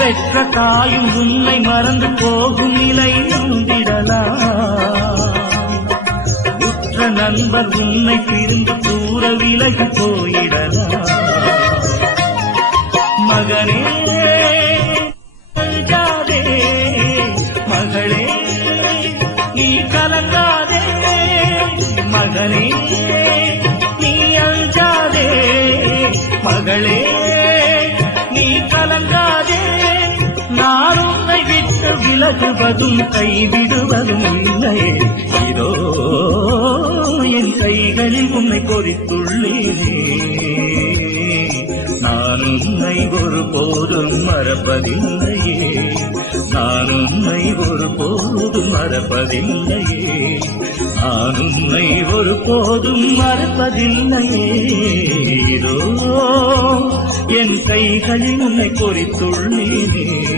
பெற்ற தாயும் உன்னை மறந்து போகும் நிலை வந்திடலாம் உற்ற நண்பர் உன்னை பிரிந்து தூர விலகி போயிடலாம் மகனே அஞ்சாதே மகளே நீ கலங்காதே. மகனே நீ அஞ்சாதே மகளே. விலகுவதும் கைவிடுவதும் இல்லையே. இதோ என் கைகளில் உன்னை பொறித்துள்ளேனே நான் உன்னை ஒரு போதும் மறப்பதில்லையே. நான் உன்னை ஒரு போதும் மறப்பதில்லையே. நான் உன்னை ஒரு போதும் மறப்பதில்லையே. இதோ என் கைகளில் உன்னை பொறித்துள்ளேனே